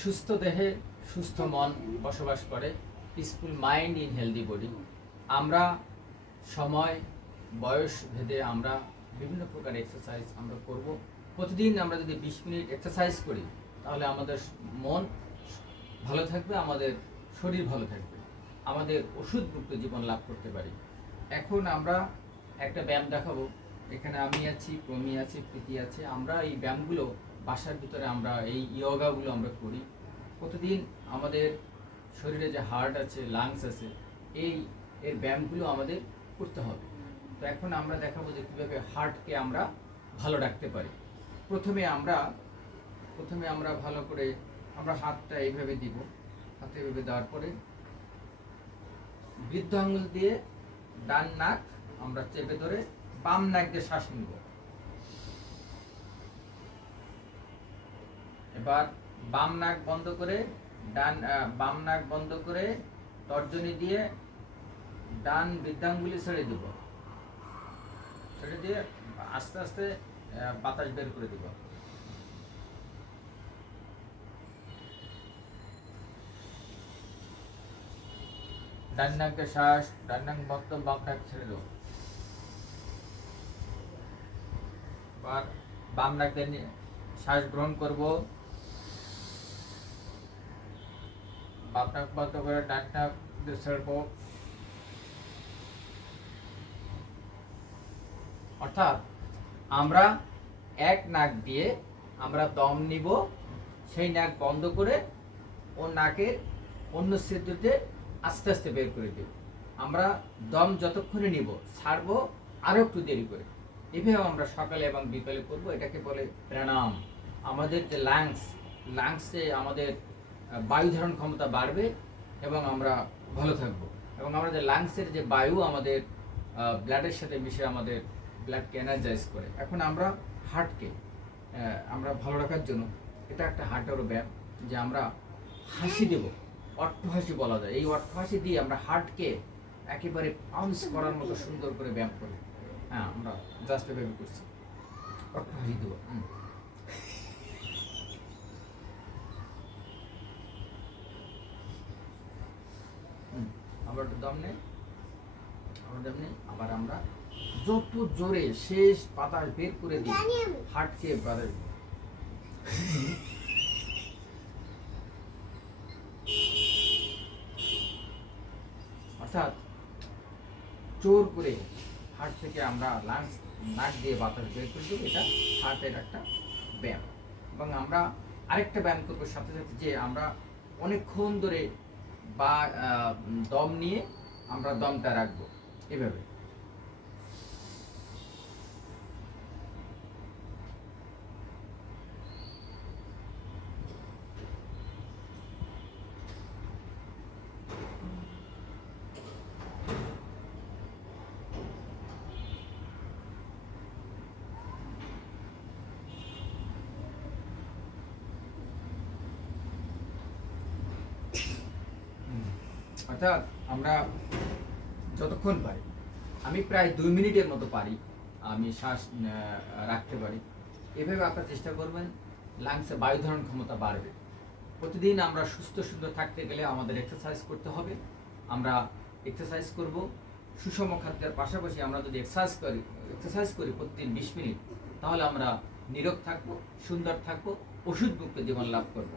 সুস্থ দেহে সুস্থ মন বসবাস করে, peaceful mind in healthy body. আমরা সময় বয়স ভেদে আমরা বিভিন্ন প্রকার এক্সারসাইজ আমরা করব। প্রতিদিন আমরা যদি 20 মিনিট এক্সারসাইজ করি তাহলে আমাদের মন ভালো থাকবে, আমাদের শরীর ভালো থাকবে, আমাদের ওষুধমুক্ত জীবন লাভ করতে পারি। এখন আমরা একটা ব্যায়াম দেখাবো। এখানে আমি আছি, প্রমি আছে, প্রীতি আছে। আমরা এই ব্যায়ামগুলো বাসার ভিতরে আমরা এই ইয়োগাগুলো আমরা করি প্রতিদিন। আমাদের শরীরে যে হার্ট আছে, লাংস আছে, এর ব্যায়ামগুলো আমাদের করতে হবে। তো এখন আমরা দেখাবো যে কীভাবে হার্টকে আমরা ভালো রাখতে পারি। প্রথমে আমরা ভালো করে আমরা হাতটা এইভাবে দিব। হাতে এইভাবে দেওয়ার পরে বৃদ্ধ আঙুল দিয়ে ডান নাক আমরা চেপে ধরে বাম নাক দিয়ে শ্বাস নিব। এবার বাম নাক বন্ধ করে বাম নাক বন্ধ করে তর্জনী দিয়ে ডান বৃদ্ধাঙ্গুলি ছেড়ে দিব। ছেড়ে দিয়ে আস্তে আস্তে বাতাস বের করে দিব। ডান নাকে শ্বাস, ডান নাক বন্ধ, বাম নাক ছেড়ে দেব। বাম নাক দিয়ে শ্বাস গ্রহণ করব, বাম নাক বন্ধ করে ডান নাক দিয়ে ছেড়ব। অর্থাৎ আমরা এক নাক দিয়ে আমরা দম নিব, সেই নাক বন্ধ করে ও নাকের অন্য ছিদ্রতে আস্তে আস্তে বের করে দেব। আমরা দম যতক্ষণে নিব, ছাড়বো আরো একটু দেরি করে। এভাবে আমরা সকালে এবং বিকালে করব। এটাকে বলে প্রাণায়াম। আমাদের যে লাংসে আমাদের বায়ু ধারণ ক্ষমতা বাড়বে এবং আমরা ভালো থাকব। এবং আমাদের লাংসের যে বায়ু আমাদের ব্লাডের সাথে মিশে আমাদের ব্লাডকে এনার্জাইজ করে। এখন আমরা হার্টকে আমরা ভালো রাখার জন্য এটা একটা হার্টেরও ব্যায়াম, যে আমরা হাসি দেব, অট্টহাসি বলা যায়। এই অট্টহাসি দিয়ে আমরা হার্টকে একেবারে পাউন্স করার মতো সুন্দর করে ব্যায়াম করি। হ্যাঁ, আমরা জাস্ট এভাবে করছি, অট্টহাসি দেব। আবার দম নেই, আবার আমরা যত জোরে শেষ বাতাস বের করে দিই হার্টকে বাড়ে। অর্থাৎ জোর করে হার্ট থেকে আমরা নাক দিয়ে বাতাস বের করে দেবো। এটা হার্টের একটা ব্যায়াম। এবং আমরা আরেকটা ব্যায়াম করবো সাথে সাথে, যে আমরা অনেকক্ষণ ধরে বা দম নিয়ে আমরা দমটা রাখবো এভাবে। অর্থাৎ আমরা যতক্ষণ পারি, আমি প্রায় 2 মিনিটের মতো পারি, আমি শ্বাস রাখতে পারি। এভাবে আপনারা চেষ্টা করবেন, লাংসে বায়ু ধারণ ক্ষমতা বাড়বে। প্রতিদিন আমরা সুস্থ সুন্দর থাকতে গেলে আমাদের এক্সারসাইজ করতে হবে। আমরা এক্সারসাইজ করব, সুষম খাদ্যের পাশাপাশি আমরা যদি এক্সারসাইজ করি প্রতিদিন 20 মিনিট, তাহলে আমরা নিরোগ থাকবো, সুন্দর থাকবো, ওষুধমুক্ত জীবন লাভ করব।